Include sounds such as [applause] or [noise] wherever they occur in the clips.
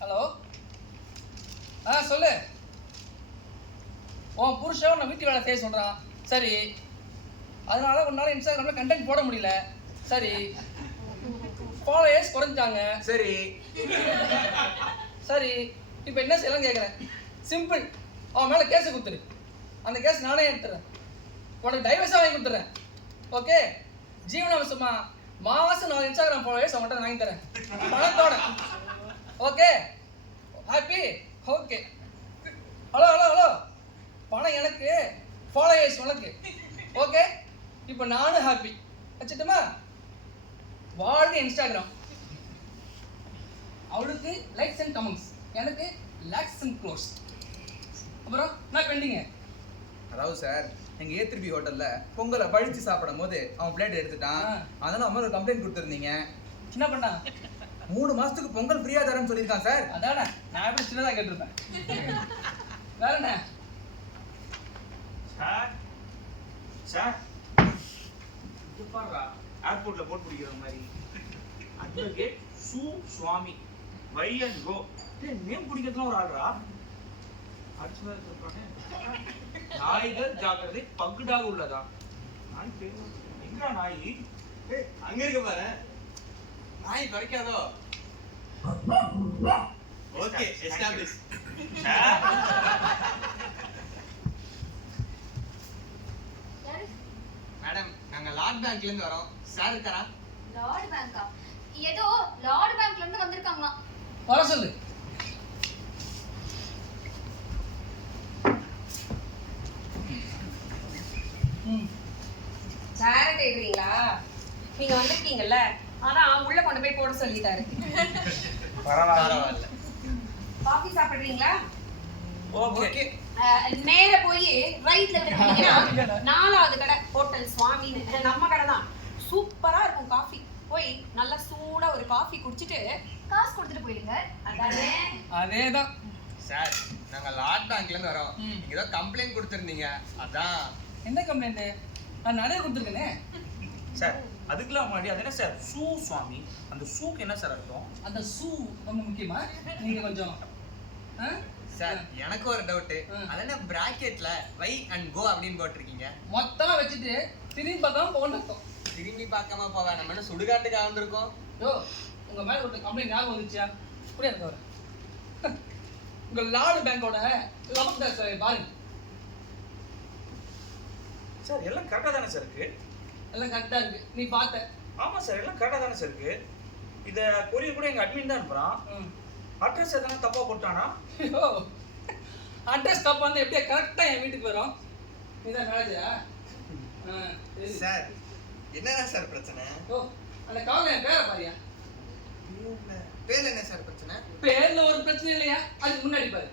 Hello? ஆ சொல்லு. உன் புருஷன் உன்னை வீட்டு வேலை செய்ய சொல்கிறான் சரி. அதனால உன்னால இன்ஸ்டாகிராமில் கண்டென்ட் போட முடியல. சரி. ஃபாலோயர்ஸ் குறைஞ்சிட்டாங்க சரி. சரி. இப்போ என்ன செய்யலாம் கேட்குறேன் சிம்பிள் அவன் மேலே கேஸை கொடுத்துரு. அந்த கேஸ் நானே எடுத்துறேன். உனக்கு டைவர்ஸாக வாங்கி கொடுத்துறேன். ஓகே ஜீவனாம்சமா மாதம் நான் இன்ஸ்டாகிராம் ஃபாலோவர்ஸ் அவங்கள்ட்ட வாங்கி தரேன். பணத்தோட. Okay happy okay hello hello hello பணம் எனக்கு ஃபாலோவர்ஸ் உனக்கு. ஓகே இப்போ நானும் ஹாப்பி வச்சுட்டுமா? வாழ்ந்து இன்ஸ்டாகிராம் அவளுக்கு லைக்ஸ் அண்ட் கமெண்ட்ஸ் எனக்கு லேக்ஸ் அண்ட் க்ளோஸ் அப்புறம் நான் பெண்டிங்க அதாவது சார் எங்க ஏத்திருப்பி ஹோட்டல்ல பொங்கலை பழிச்சு சாப்பிடும் போது அவன் பிளேட் எடுத்துட்டான். அதனால அவன் ஒரு கம்ப்ளைண்ட் கொடுத்துருந்தீங்க. என்ன பண்ணா? மூணு மாசத்துக்கு பொங்கல் ஃப்ரீயா தரேன்னு சொல்லியிருக்கான் சார். அதானே? நான் எப்படி சின்னதாக கேட்டிருப்பேன். வேற என்ன? Sir sir. பாருடா. ஏர்போர்ட்ல போட் பிடிக்கிற மாதிரி. அட்வொகேட் சு சுவாமி வை அண்ட் கோ நேம் பிடிக்கிறதுலாம் ஒரு ஆள்ரா நாய்கள் ஜாக்கிரதை பக்குடாக உள்ளதா? நாய் எங்கடா நாய்? அங்க இருக்க பாரு. நாய் குறைக்காதோ ஓகே எஸ்டாப்ளிஷ்? மேடம் நாங்க லார்ட் பேங்க்ல இருந்து வரோம். சார் இருக்காரா? லார்ட் பேங்கா ஏதோ லார்ட் பேங்க்ல இருந்து வந்திருக்காங்களாம். வர சொல்லு. நீங்க வந்திருக்கீங்கல்ல? ஆனா உள்ள கொண்டு போய் போட சொல்லிட்டாரு. பரவாயில்ல. காஃபி சாப்பிடுறீங்களா? ஓகே நேர போய் ரைட்ல விட்டுட்டீங்கன்னா நாலாவது கடை ஹோட்டல் சுவாமின்னு. நம்ம கடை தான். சூப்பரா இருக்கும் காஃபி போய் நல்லா சூடா ஒரு காஃபி குடிச்சிட்டு காசு கொடுத்துட்டு போயிடுங்க. அதானே? அதே தான் சார் நாங்க லார்ட் பேங்க்ல இருந்து வரோம். நீங்க ஏதோ கம்ப்ளைண்ட் கொடுத்திருந்தீங்க. அதான். என்ன கம்ப்ளைண்ட்டு நான் நிறைய கொடுத்துருக்கேனே. சார் அதுக்கெல்லாம் முன்னாடி அது என்ன சார் சு சுவாமி. அந்த சூக்கு என்ன சார் அர்த்தம்? அந்த ஷூ ரொம்ப முக்கியமா? நீங்கள் கொஞ்சம். ஆ? சார் எனக்கு ஒரு டவுட். அது என்ன பிராக்கெட்ல வை அண்ட் கோ அப்படின்னு போட்டிருக்கீங்க? மொத்தமாக வச்சுட்டு திரும்பி பார்க்காம போகணும் அர்த்தம். திரும்பி பார்க்காம போக நம்ம என்ன சுடுகாட்டுக்கு வந்திருக்கோம் யோ உங்க மேல ஒரு கம்ப்ளைண்ட் ஞாபகம் வந்துச்சா புரியாது தவிர உங்க லார்டு பேங்கோட கிளாஸ் பாருங்க. சார் எல்லாம் கரெக்டாக தானே சார் இருக்கு? எல்லாம் கரெக்டா இருக்கு. நீ பார்த்த? ஆமாம் சார் எல்லாம் கரெக்டாக தானே சார் இருக்கு. இதை கொரியர் கூட எங்கள் அட்மின் தான் அனுப்புகிறான் ம். அட்ரஸ் எதனா தப்பாக போட்டானா? அட்ரஸ் தப்பா இருந்தா எப்படியா கரெக்டா என் வீட்டுக்கு வரும்? நீதான் மேனேஜரா சார். என்னடா சார் பிரச்சனை? ஓ அந்த காவல என் பேரை பாரியா? பேர் என்ன சார் பிரச்சனை? பேர்ல ஒரு பிரச்சனை இல்லையா? அதுக்கு முன்னாடி பாரு.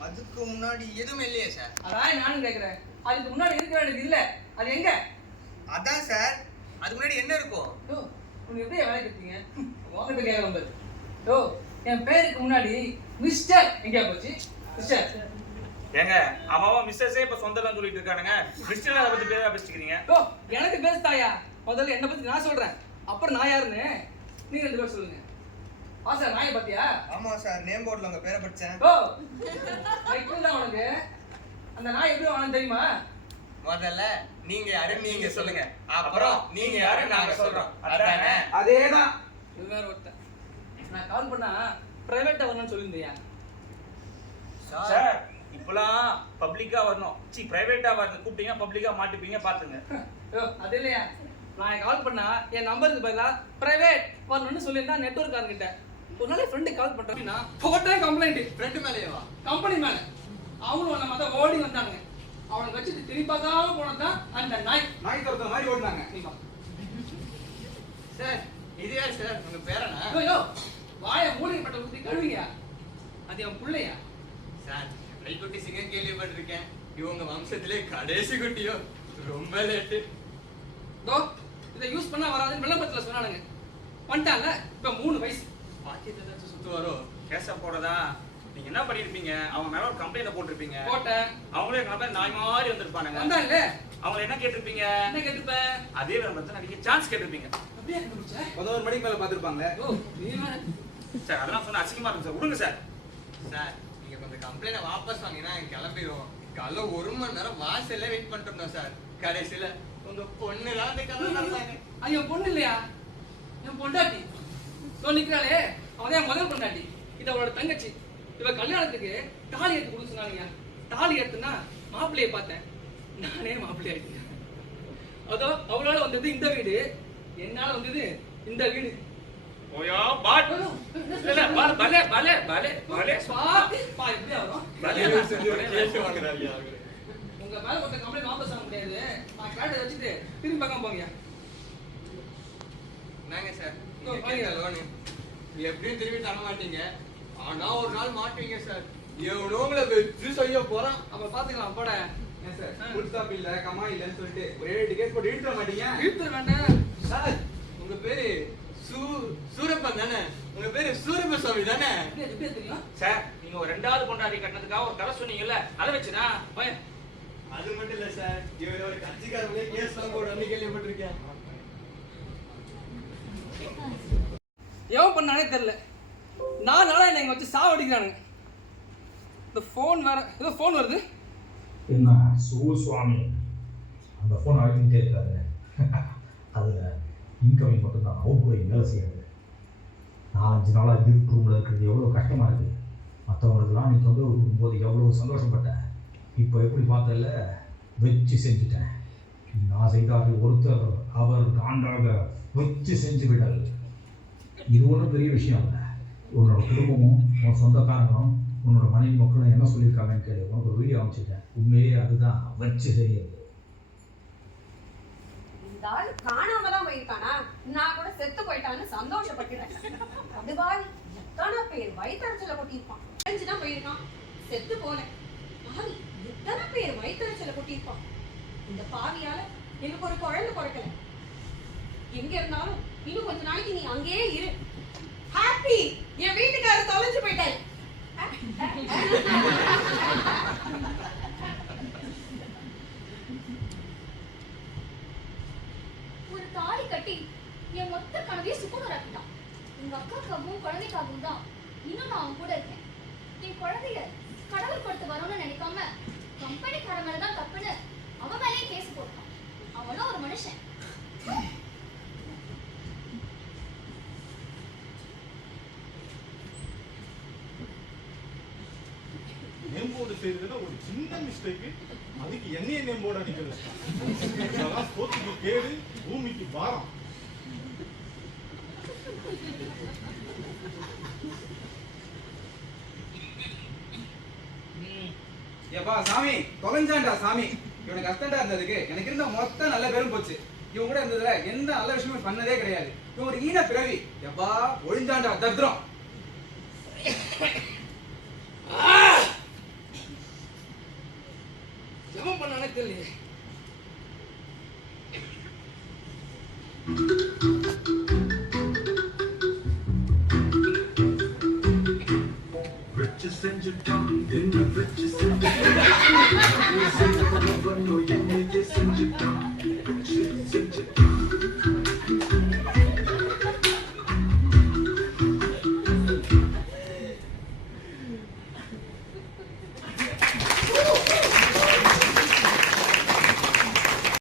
அதுக்கு முன்னாடி எதுவும் இல்லையே சார் அதான் நானும் கேக்குறேன். அதுக்கு முன்னாடி இருக்க வேண்டியது இல்ல. அது எங்க? அதான் சார் அதுக்கு முன்னாடி என்ன இருக்கும்? யோ உனக்கு எப்படி வேலை கட்டீங்க? உங்ககிட்ட கேட்க வந்தது. யோ என் பேருக்கு முன்னாடி மிஸ்டர் எங்கேயா போச்சு? மிஸ்டர் ஏங்க அம்மாவா மிஸ்ஸஸே இப்போ சொந்தம்லாம் சொல்லிட்டு இருக்கானுங்க. மிஸ்டர் அதை பற்றி பேரா பேசிக்கிறீங்க யோ எனக்கு பேசுதாயா முதல்ல என்னை பத்தி நான் சொல்றேன். அப்புறம் நான் யாருன்னு? நீங்க ரெண்டு பேரும் சொல்லுங்க. ஆசா நாயை பாத்தியா? ஆமா சார் நேம் போர்டில் உங்க பேரை படிச்சேன். ஓ தான் உனக்கு. அந்த நாய் எப்படி வாங்க தெரியுமா? முதல்ல நீங்க யாரு? நீங்க சொல்லுங்க. அப்புறம் நீங்க யாரு? நாங்க சொல்றோம். அதானே? அதேதான். இது வேற ஒருத்தன் நான் கால் பண்ணா பிரைவேட்டா வரணும்னு சொல்லியிருந்தியா? சார். இப்பெல்லாம் பப்ளிக்கா வரணும். சி பிரைவேட்டா வரணும் கூப்பிட்டீங்க பப்ளிக்கா மாட்டிப்பீங்க பாத்துங்க. [laughs] யோ அது இல்லையா? நான் கால் பண்ணா என் நம்பருக்கு பதிலா பிரைவேட் வரணும்னு சொல்லியிருந்தா நெட்ஒர்க் கிட்ட ஒரு நாள் ஃப்ரெண்டு கால் பண்றேன்னா போட்டேன் கம்ப்ளைண்ட் ஃப்ரெண்டு மேலேயேவா கம்பெனி மேல. அவங்களும் நம்ம தான் ஓடி வந்தானுங்க. அவனை வச்சுட்டு திரும்பி பார்க்காம போனதான் அந்த நாய். நாய் துரத்த மாதிரி ஓடினாங்க. சார் இது யார் சார்? உங்க பேரனா? யோ, யோ. வாய மூலிகைப்பட்ட ஊத்தி கழுவிங்க அது என் பிள்ளையா? சார் குட்டி சிங்க கேள்விப்பட்டிருக்கேன். இவங்க வம்சத்திலே கடைசி குட்டியோ. ரொம்ப லேட்டு. தோ இதை யூஸ் பண்ணா வராதுன்னு விளம்பரத்துல சொன்னானுங்க. வந்துட்டான்ல? இப்ப மூணு வயசு. பாக்கியத்தை ஏதாச்சும் சுத்து வரும் கேஸ போடதா? நீங்க என்ன பண்ணிருப்பீங்க? அவங்க மேல ஒரு கம்ப்ளைண்ட் போட்டிருப்பீங்க. போட்டேன். அவங்களே எங்க நாய் மாதிரி வந்திருப்பானுங்க. வந்தான்ல அவங்க என்ன கேட்டிருப்பீங்க? என்ன கேட்டுப்பேன் அதே விளம்பரத்தை நடிக்க சான்ஸ் கேட்டிருப்பீங்க. பதினோரு மணிக்கு மேல பாத்துருப்பாங்க. சார் அதெல்லாம் சொன்னா அசிங்கமா இருக்கும் சார். விடுங்க சார். சார் நீங்க கொஞ்சம் கம்ப்ளைண்ட் வாபஸ் வாங்கினா கிளம்பிடுவோம் காலைல ஒரு மணி நேரம் வாசல்ல வெயிட் பண்ணிட்டு இருந்தோம் சார். கடைசியில உங்க பொண்ணு தான் அந்த கதை என் பொண்ணு இல்லையா? என் பொண்டாட்டி. நிக்கிறாளே. அவன் என் முதல் பொண்டாட்டி. இது அவளோட தங்கச்சி. இவ கல்யாணத்துக்கு தாலி எடுத்து கொடுக்க சொன்னாங்க தாலி எடுத்துனா மாப்பிள்ளைய பார்த்தேன் நானே மாப்பிள்ளை ஆயிட்டேன் அதோ அவளால வந்தது இந்த வீடு என்னால வந்தது இந்த வீடு ஓயா பாட் இல்ல இல்ல பல பலே பலே பலே பலே பாத்து பா எப்படி உங்க மேல கொஞ்சம் கம்ப்ளைண்ட் வாபஸ் முடியாது நான் கேட்ட வச்சுட்டு திரும்பி பக்கம் போங்க நாங்க சார் எப்படியும் திரும்பி தர மாட்டீங்க ஆனா ஒரு நாள் மாட்டீங்க சார். எவனோ உங்களை வச்சு செய்ய போறான். அப்ப பாத்துக்கலாம் போட. ஏன் சார்? ஃபுல் ஸ்டாப் இல்ல கமா இல்லன்னு சொல்லிட்டு ஒரே கேஸ் போட்டு இழுத்துட மாட்டீங்க? இழுத்துட வேண்டாம் சார் உங்க பேரு சூ சூரப்பன் தானே? உங்க பேரு சூரப்ப சுவாமி தானே சார். நீங்க ஒரு ரெண்டாவது கொண்டாடி கட்டினதுக்காக ஒரு கதை சொன்னீங்கல்ல அதை வச்சுனா அது மட்டும் இல்ல சார் இவன் ஒரு கட்சிக்காரங்களே கேஸ் எல்லாம் போடுறான்னு கேள்விப்பட்டிருக்கேன். எவன் பண்ணானே தெரியல. நாலு நாளா என்னை இங்க வச்சு சாவடிக்கிறானுங்க. இந்த ஃபோன் வேற ஏதோ ஃபோன் வருது. என்ன? சுவாமி. அந்த ஃபோன் அழைத்துக்கிட்டே இருக்காரு அதில் இன்கமிங் மட்டும்தான். அவுட் கோயிங் வேலை செய்யாது. நான் அஞ்சு நாளாக இருட்டு ரூமில் இருக்கிறது எவ்வளோ கஷ்டமாக இருக்குது மற்றவங்களுக்கெல்லாம் நீ தொந்தரவு கொடுக்கும்போது எவ்வளோ சந்தோஷப்பட்டேன் இப்போ எப்படி பார்த்தல வச்சு செஞ்சுட்டேன். நான் செய்தார்கள் ஒருத்தர் அவர் ஆண்டாக வச்சு செஞ்சு விடல். இது ஒன்றும் பெரிய விஷயம் இல்லை. உன்னோட குடும்பமும் உன் சொந்தக்காரங்களும் உன்னோட மனைவி மக்களும் என்ன சொல்லியிருக்காங்கன்னு கேளு. உனக்கு ஒரு வீடியோ அனுப்பிச்சிட்டேன் உண்மையே அதுதான் வச்சு செய்யுது காணாம தான் போயிருக்கானா? நான் கூட செத்து போயிட்டான்னு சந்தோஷப்பட்டுட்டேன் அதுவா எத்தனை பேர் வயிற்றுச்சல கொட்டியிருப்பான். தெரிஞ்சுதான் போயிருக்கான். செத்து போல பாவி எத்தனை பேர் வயிற்றுச்சல கொட்டியிருப்பான். இந்த பாவியால எனக்கு ஒரு குழந்தை பிறக்கல. எங்க இருந்தாலும் இன்னும் கொஞ்ச நாளைக்கு நீ அங்கேயே இரு. ஹாப்பி என் வீட்டுக்காரர் தொலைஞ்சு போயிட்டாரு. ஒரு தாலி கட்டி என் மொத்த கனவையும் சுக்குநூறாக்கிட்டான் உங்க அக்காக்காகவும் குழந்தைக்காகவும் தான் இன்னும் நான் அவன் கூட இருக்கேன். என் குழந்தைய கடவுள் கொடுத்து வரணும்னு நினைக்காம கம்பெனிக்கார மேலதான் தப்புன்னு அவன் மேலேயும் கேஸ் போட்டான். அவனும் ஒரு மனுஷன். நேம் போர்டு செய்யறதுல ஒரு சின்ன மிஸ்டேக் அதுக்கு என்னைய நேம் போர்டு அடிக்கிறது இதெல்லாம் கேடு பூமிக்கு பாரம். ஏப்பா சாமி தொலைஞ்சான்டா சாமி. இவனுக்கு கஷ்டண்டா இருந்ததுக்கு. எனக்கு இருந்த மொத்த நல்ல பேரும் போச்சு. இவன் கூட இருந்ததுல எந்த நல்ல விஷயமும் பண்ணதே கிடையாது. இவன் ஒரு ஈன பிறவி. எப்பா ஒழிஞ்சாண்டா தத்ரம். எவன் பண்ணானே தெரியல வச்சு செஞ்சுட்டான் என்ன வச்சு செஞ்சுட்டான்